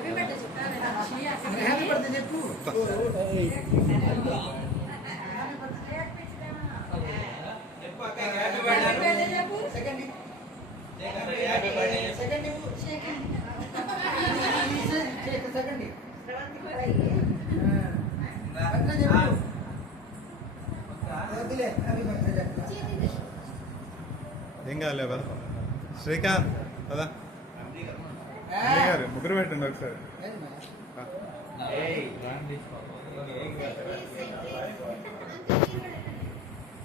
Happy birthday చెప్పు. Second ఏం కావాలి పద శ్రీకాంత్ పదా గారు ముగ్గురు పెట్టండి ఒకసారి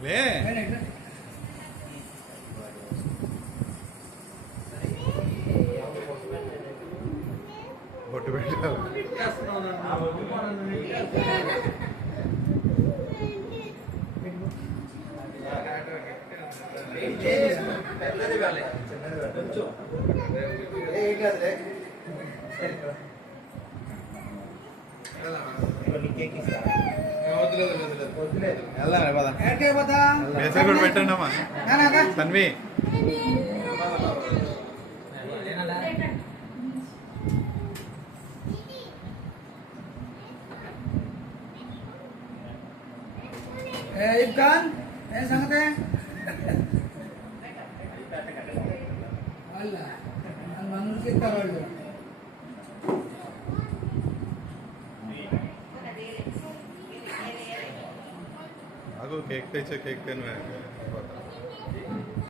లే బొట్టు పెట్టాలి బేసర్ కూడా పెట్టండి అమ్మా తన్వి ఇబ్కాన్ ఏం సంగతే వాళ్ళ మనకి ఇస్తారు వాళ్ళు ఆగు కేక్ తెచ్చే కేక్ తిను